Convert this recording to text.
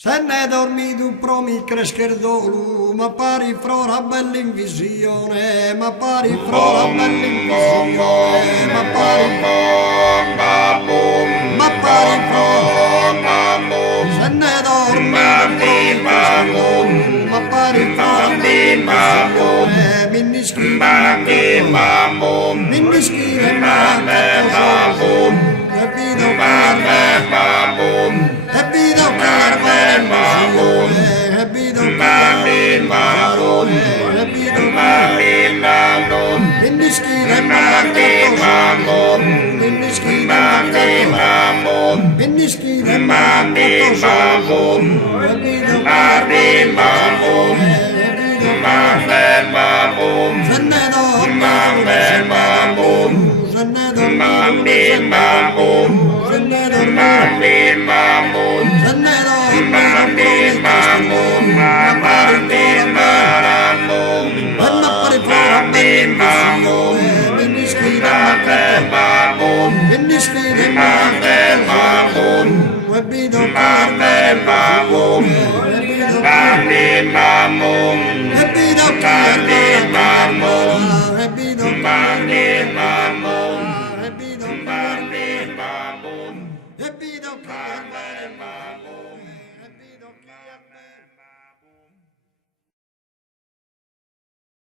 Se ne è dormito pro mi crescher dolu, ma pari fra una bella invisione, ma pari fra una bella invisione, ma pari fra se ne è dormito pro mi crescher dolu, ma pari fra una bella invisione, minni scrive